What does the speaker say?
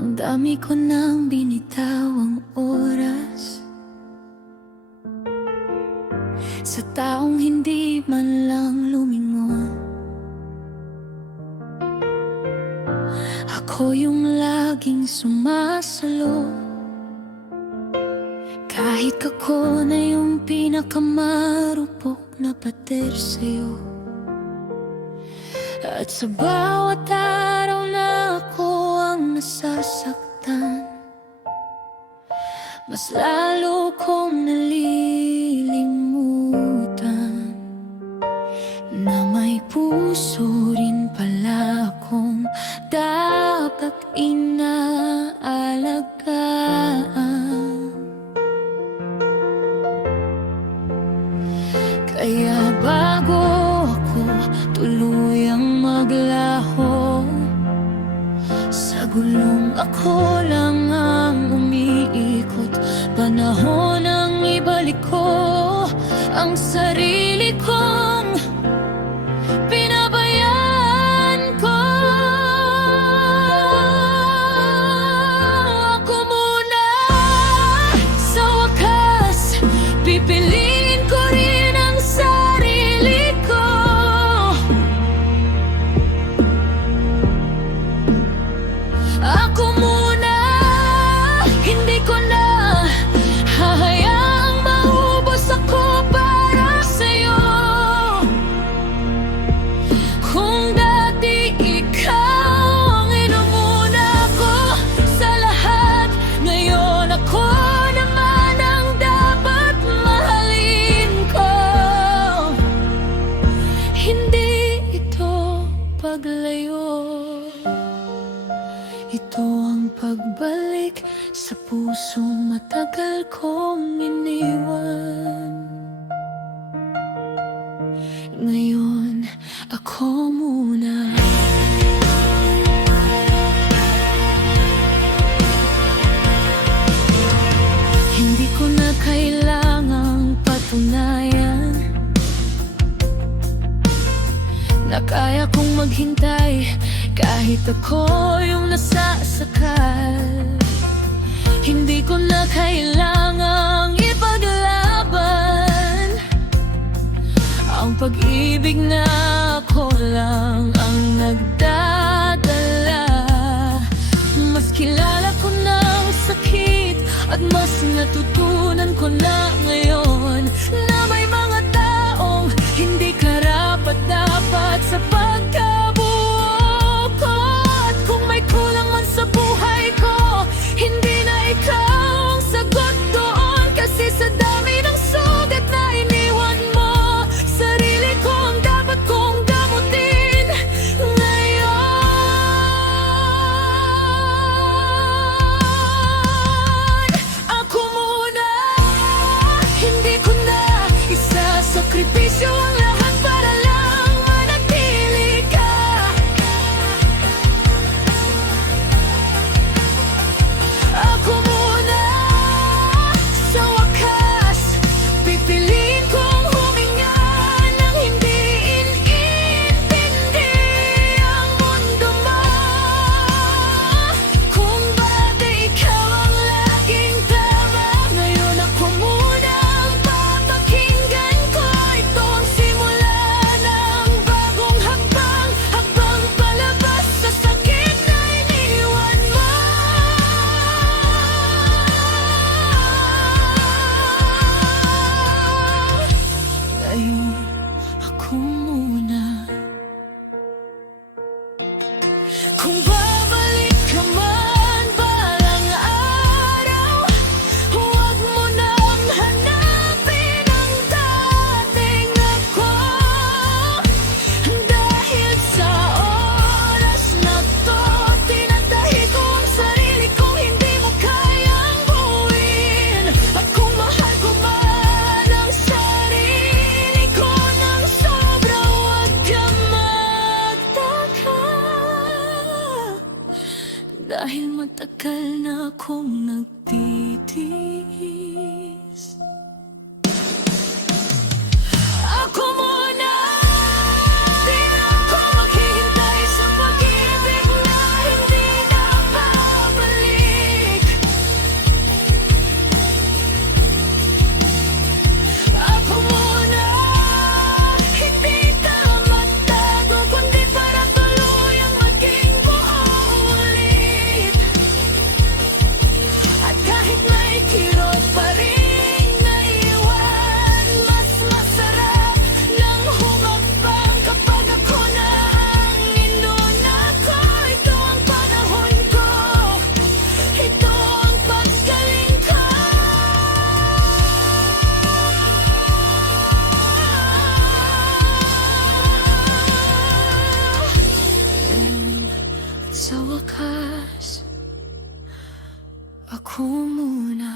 Ang dami ko nang binitawang oras sa taong hindi man lang lumingon. Ako yung laging sumasalo, kahit ako na yung pinakamarupok na pader sa'yo. At sa bawat araw na ako ang nasasaktan, mas lalo kong nalilimutan na may puso rin pala akong dapat inaalagaan. Kaya bago ako tuluyang maglaho sa gulong, ako lang ang umiikot. Panahon ang ibalik ko ang sarili kong pinabayaan ko. Ako muna, sa wakas pipiliin ko rin ang sarili ko. Ako muna, hindi ko na hahayaang maubos ako para sa'yo. Kung dati ikaw ang inumuna ko sa lahat, ngayon ako naman ang dapat mahalin ko. Hindi ito paglayo, ito ang pagbalik sa pusong matagal kong iniwan. Ngayon, ako muna. Hindi ko na kailangang patunayan na kaya kong maghintay kahit ako yung nasasakal. Hindi ko na kailangang ipaglaban ang pag-ibig na ako lang ang nagdadala. Mas kilala ko ng sakit at mas natutunan ko na ngayon na may mga taong hindi karapat-dapat sa pagkabuo ko. At kung may kulang man sa buhay ko, hindi na ikaw ang sagot doon. Kasi sa dami ng sugat na iniwan mo, sarili ko ang dapat kong gamutin ngayon. Ako muna, hindi ko na isasakripisyo ang lahat para lang manatili ka. Ako muna, sa wakas pipiliin kong huminga nang hindi inintindi ang mundo mo. Kung bakit ikaw ang laging tama, ngayon ako muna ang papakinggan ko. Ito ang simula ng bagong hakbang, hakbang palabas sa sakit na iniwan mo. Ngayon, ako muna. Kung babalik ka man balang araw, huwag mo nang hanapin ang dating ako. Dahil sa oras na to, tinatahi ko ang sarili kong hindi mo kayang buuin. At kung mahal ko man ang sarili ko ng sobra, huwag ka magtaka. Dahil matagal na akong nagtitiis. Ako muna, di ako maghihintay sa pag-ibig na hindi na babalik. ako muna.